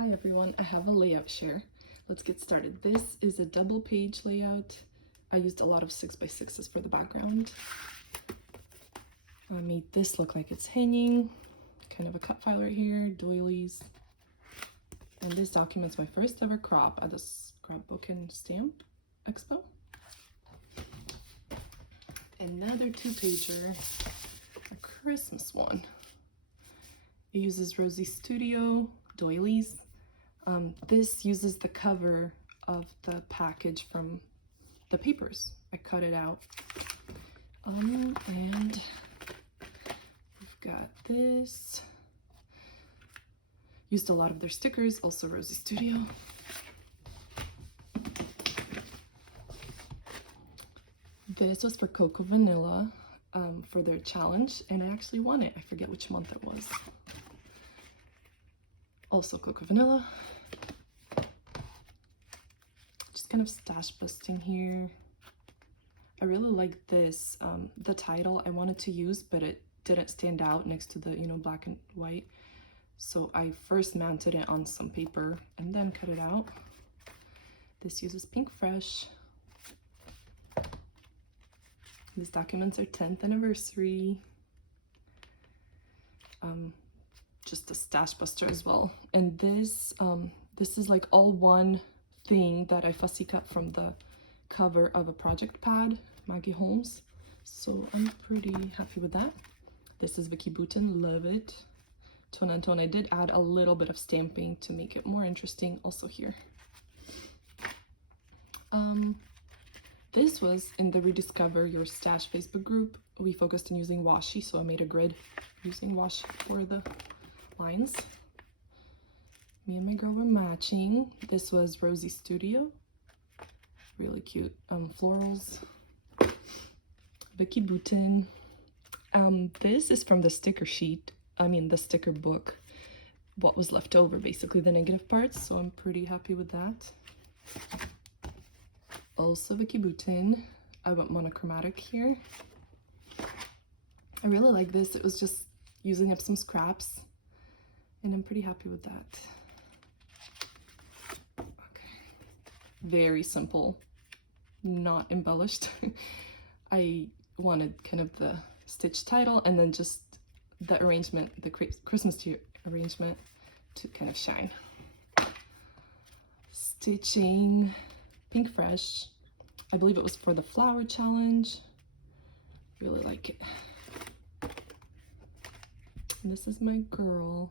Hi everyone, I have a layout share. Let's get started. This is a double page layout. I used a lot of 6x6s for the background. I made this look like it's hanging, kind of a cut file right here, doilies. And this documents my first ever crop at the Scrapbook and Stamp Expo. Another 2-pager, a Christmas one. It uses Rosie Studio doilies. This uses the cover of the package from the papers. I cut it out. And we've got this. Used a lot of their stickers, also Rosie Studio. This was for Cocoa Vanilla for their challenge, and I actually won it. I forget which month it was. Also Cocoa Vanilla. Just kind of stash busting here. I really like this. The title I wanted to use, but it didn't stand out next to the, black and white. So I first mounted it on some paper and then cut it out. This uses Pink Fresh. These documents are 10th anniversary. Just a stash buster as well. And this is like all one thing that I fussy cut from the cover of a project pad, Maggie Holmes. So I'm pretty happy with that. This is Vicky Boutin, love it. Tone and Tone, I did add a little bit of stamping to make it more interesting also here. This was in the Rediscover Your Stash Facebook group. We focused on using washi, so I made a grid using washi for the lines. Me and my girl were matching. This was Rosie Studio. Really cute florals. Vicky Boutin. This is from the sticker sheet. The sticker book. What was left over, basically the negative parts. So I'm pretty happy with that. Also Vicky Boutin. I went monochromatic here. I really like this. It was just using up some scraps, and I'm pretty happy with that. Okay. Very simple, not embellished. I wanted kind of the stitch title and then just the arrangement, the Christmas tree arrangement to kind of shine. Stitching Pink Fresh. I believe it was for the flower challenge. Really like it. And this is my girl.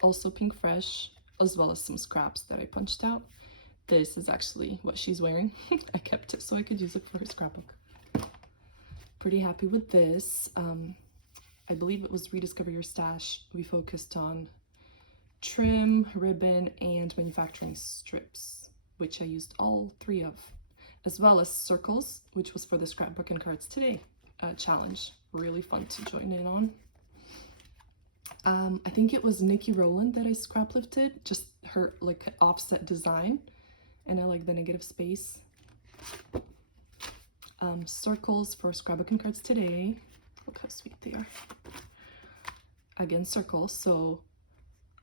Also Pink Fresh, as well as some scraps that I punched out. This is actually what she's wearing. I kept it so I could use it for her scrapbook. Pretty happy with this. I believe it was Rediscover Your Stash. We focused on trim, ribbon, and manufacturing strips, which I used all 3 of, as well as circles, which was for the Scrapbook and Cards Today challenge. Really fun to join in on. I think it was Nikki Rowland that I scrap lifted, just her like offset design, and I like the negative space. Circles for Scrapbook and Cards Today. Look how sweet they are. Again, circles. So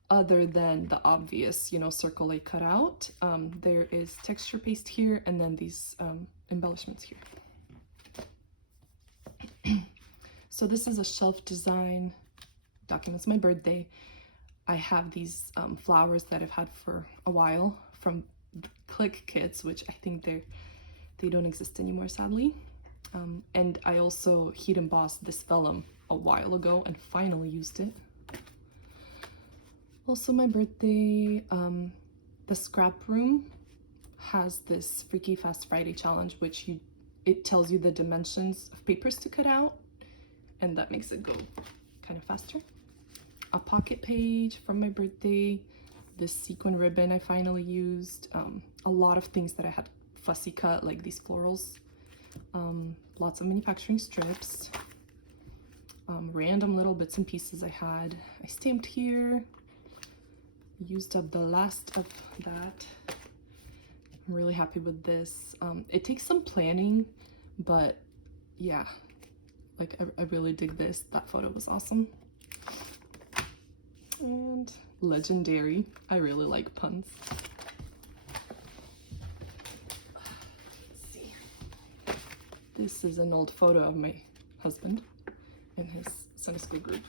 other than the obvious, circle I cut out, there is texture paste here, and then these embellishments here. So this is a shelf design. Documents my birthday. I have these flowers that I've had for a while from Click Kits, which I think they don't exist anymore, sadly. And I also heat embossed this vellum a while ago and finally used it. Also my birthday, the scrap room has this Freaky Fast Friday challenge, which it tells you the dimensions of papers to cut out, and that makes it go kind of faster. A pocket page from my birthday, this sequin ribbon I finally used, a lot of things that I had fussy cut, like these florals, lots of manufacturing strips, random little bits and pieces I had. I stamped here, used up the last of that. I'm really happy with this. It takes some planning, but yeah, like I really dig this. That photo was awesome. And legendary. I really like puns. Let's see. This is an old photo of my husband and his Sunday school group.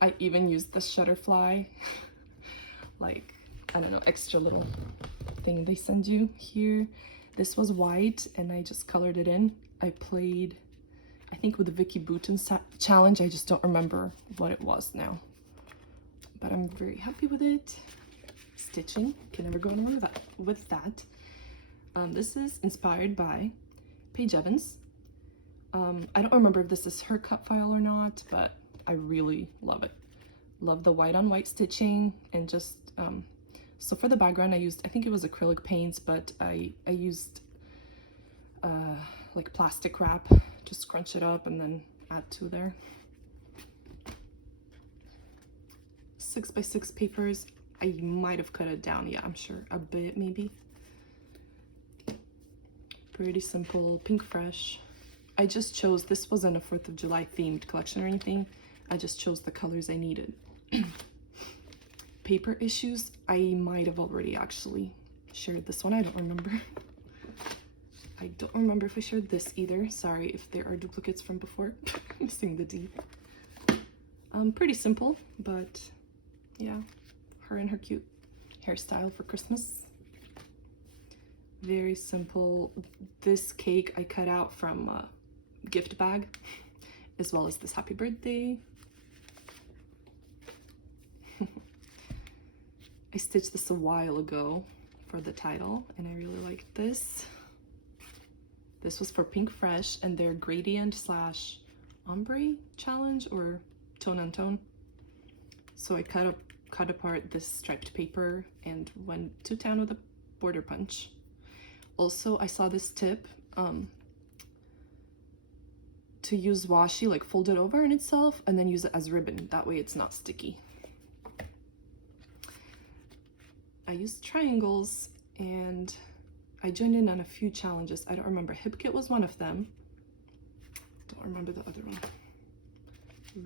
I even used the Shutterfly, like, I don't know, extra little thing they send you here. This was white and I just colored it in. I played, I think with the Vicky Bouton's challenge. I just don't remember what it was now, but I'm very happy with it. Stitching, can never go wrong with that. This is inspired by Paige Evans. I don't remember if this is her cut file or not, but I really love it. Love the white on white stitching, and just so for the background I used, I think it was acrylic paints, but I used like plastic wrap to scrunch it up and then add to there. 6x6 papers. I might have cut it down, yeah, I'm sure, a bit maybe. Pretty simple, pink fresh. I just chose, this wasn't a 4th of July themed collection or anything. I just chose the colors I needed. Paper issues, I might have already actually shared this one, I don't remember. I don't remember if I shared this either. Sorry if there are duplicates from before. Missing the D. Pretty simple, but yeah, her and her cute hairstyle for Christmas. Very simple. This cake I cut out from a gift bag, as well as this happy birthday. I stitched this a while ago for the title, and I really liked this. This was for Pink Fresh and their gradient slash ombre challenge, or tone on tone. So I cut apart this striped paper and went to town with a border punch. Also, I saw this tip to use washi, like fold it over in itself and then use it as ribbon. That way it's not sticky. I used triangles and I joined in on a few challenges. I don't remember. Hip Kit was one of them. Don't remember the other one.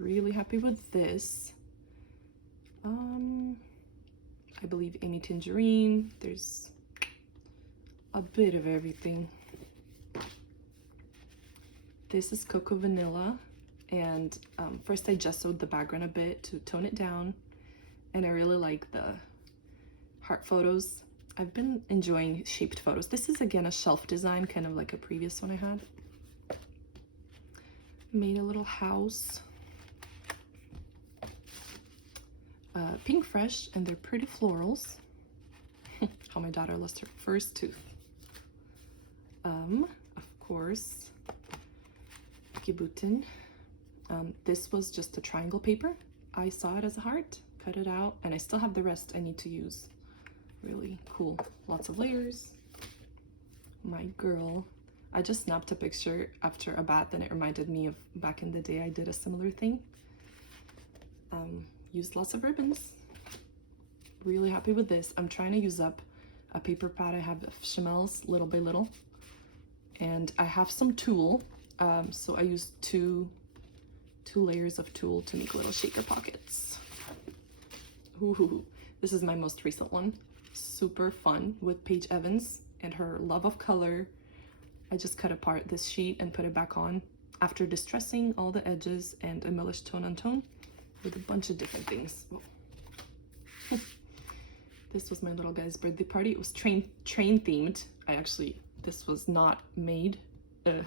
Really happy with this. I believe Amy Tangerine. There's a bit of everything. This is Cocoa Vanilla, and first I gessoed the background a bit to tone it down, and I really like the heart photos. I've been enjoying shaped photos. This is again a shelf design, kind of like a previous one I had. Made a little house. Pink Fresh and their pretty florals. How my daughter lost her first tooth. Of course, Vicky Bouton. This was just a triangle paper. I saw it as a heart, cut it out, and I still have the rest I need to use. Really cool. Lots of layers. My girl. I just snapped a picture after a bath and it reminded me of back in the day I did a similar thing. Used lots of ribbons. Really happy with this. I'm trying to use up a paper pad I have of Chamel's little by little. And I have some tulle, so I used two layers of tulle to make little shaker pockets. Ooh, this is my most recent one. Super fun with Paige Evans and her love of color. I just cut apart this sheet and put it back on after distressing all the edges and embellished tone on tone with a bunch of different things. This was my little guy's birthday party. It was train themed. This was not made,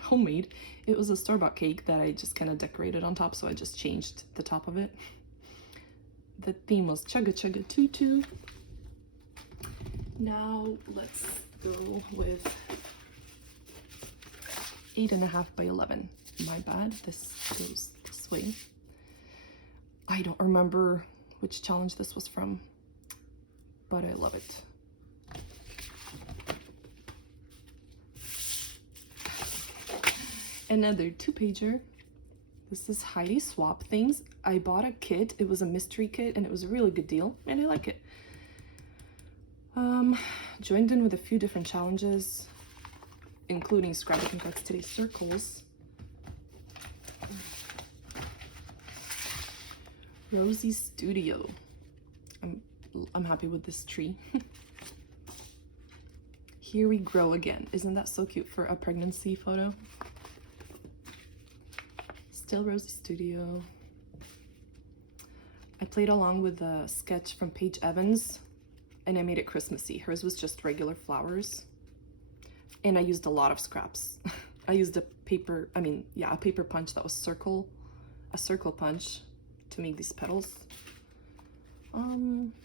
homemade. It was a store-bought cake that I just kind of decorated on top, so I just changed the top of it. The theme was Chugga Chugga Tutu. Now let's go with 8.5 by 11. My bad, this goes this way. I don't remember which challenge this was from, but I love it. Another 2-pager. This is Heidi Swap Things. I bought a kit. It was a mystery kit and it was a really good deal and I like it. Joined in with a few different challenges, including Scrapbook and Cards Today Circles. Rosie Studio. I'm happy with this tree. Here we grow again. Isn't that so cute for a pregnancy photo? Still Rosie Studio. I played along with a sketch from Paige Evans and I made it Christmassy. Hers was just regular flowers. And I used a lot of scraps. I used a paper punch that was a circle punch to make these petals.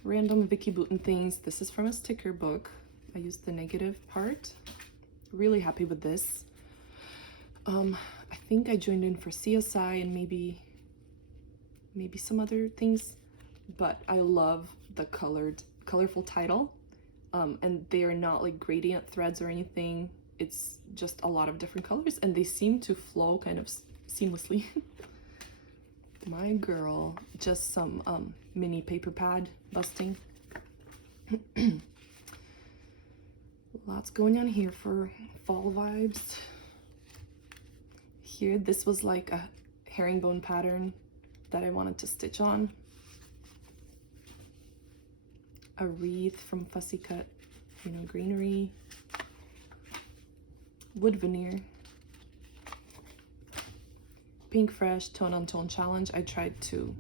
Random Vicky Bouton things. This is from a sticker book. I used the negative part. Really happy with this. I think I joined in for CSI and maybe some other things, but I love the colorful title. And they are not like gradient threads or anything. It's just a lot of different colors and they seem to flow kind of seamlessly. My girl, just some mini paper pad busting. Lots going on here for fall vibes. Here, this was like a herringbone pattern that I wanted to stitch on. A wreath from Fussy Cut, greenery. Wood veneer. Pink Fresh Tone on Tone Challenge. I tried to,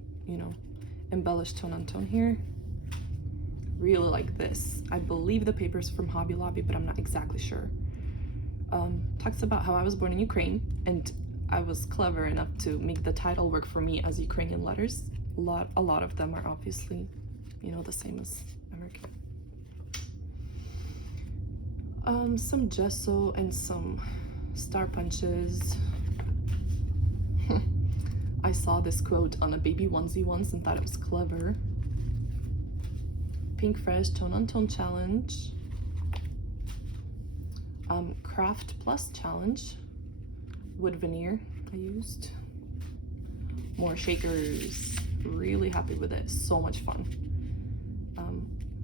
embellish tone on tone here. Really like this. I believe the paper's from Hobby Lobby, but I'm not exactly sure. Talks about how I was born in Ukraine and I was clever enough to make the title work for me as Ukrainian letters. A lot of them are obviously, the same as American. Some gesso and some star punches. I saw this quote on a baby onesie once and thought it was clever. Pink Fresh Tone on Tone Challenge. Craft Plus Challenge. Wood veneer I used. More shakers. Really happy with it. So much fun.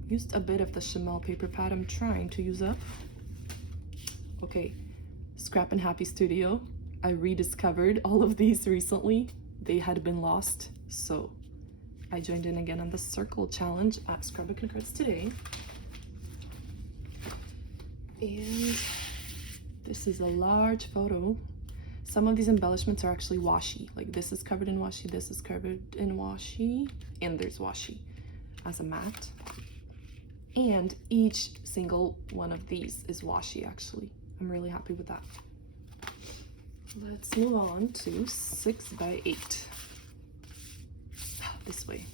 Used a bit of the Chamel paper pad I'm trying to use up. Okay, Scrap and Happy Studio. I rediscovered all of these recently. They had been lost, so I joined in again on the circle challenge at Scrapbook and Cards today. And this is a large photo. Some of these embellishments are actually washi. Like this is covered in washi, this is covered in washi, and there's washi as a mat. And each single one of these is washi actually. I'm really happy with that. Let's move on to 6x8. This way.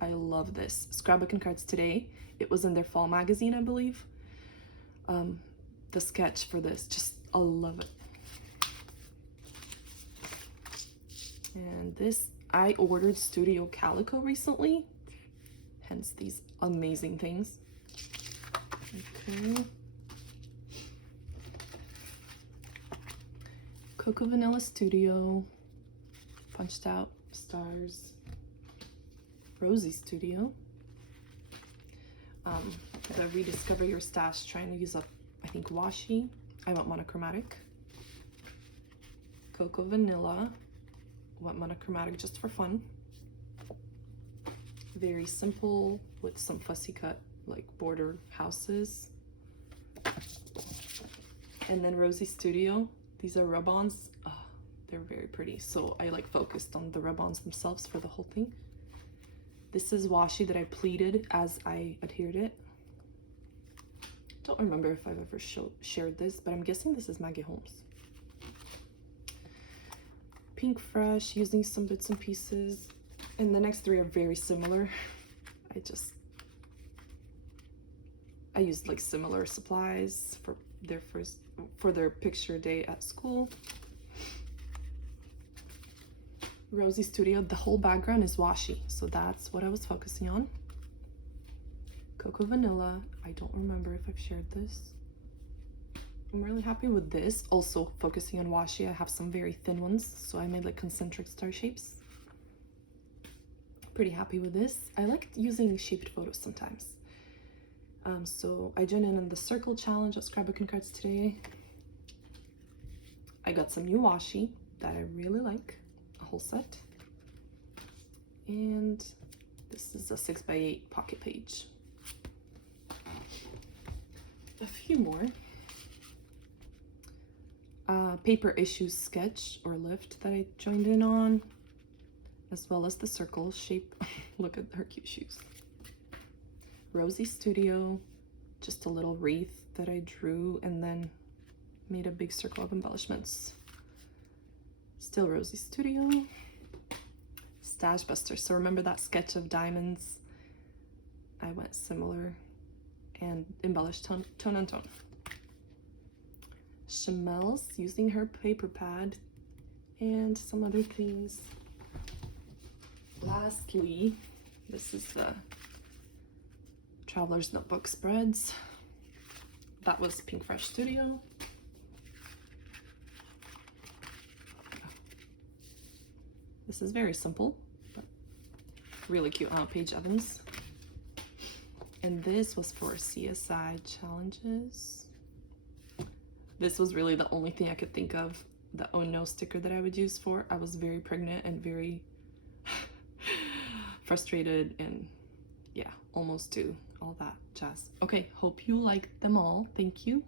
I love this. Scrapbook and Cards today. It was in their fall magazine, I believe. The sketch for this, I love it. And this, I ordered Studio Calico recently, hence these amazing things. Okay. Cocoa Vanilla Studio, punched out stars. Rosie Studio. The Rediscover Your Stash, trying to use up, I think, washi. I went monochromatic. Cocoa Vanilla, went monochromatic just for fun. Very simple with some fussy cut like border houses. And then Rosie Studio, these are rub-ons. Oh, they're very pretty. So I focused on the rub-ons themselves for the whole thing. This is washi that I pleated as I adhered it. Don't remember if I've ever shared this, but I'm guessing this is Maggie Holmes. Pink Fresh, using some bits and pieces. And the next three are very similar. I used similar supplies for their picture day at school. Rosie Studio, the whole background is washi, so that's what I was focusing on. Cocoa Vanilla, I don't remember if I've shared this. I'm really happy with this. Also focusing on washi, I have some very thin ones, so I made concentric star shapes. Pretty happy with this. I like using shaped photos sometimes. So I joined in on the circle challenge at Scrapbook and Cards today. I got some new washi that I really like, a whole set. And this is a 6x8 pocket page. A few more. Paper issue sketch or lift that I joined in on, as well as the circle shape. Look at her cute shoes. Rosie Studio, just a little wreath that I drew and then made a big circle of embellishments. Still Rosie Studio. Stash Buster. So remember that sketch of diamonds? I went similar and embellished tone on tone. Chamel's using her paper pad and some other things. Lastly, this is the Traveler's Notebook spreads. That was Pink Fresh Studio. This is very simple, but really cute. Paige Evans. And this was for CSI challenges. This was really the only thing I could think of, the oh no sticker that I would use for. I was very pregnant and very frustrated and yeah, almost to all that jazz. Okay, hope you liked them all. Thank you.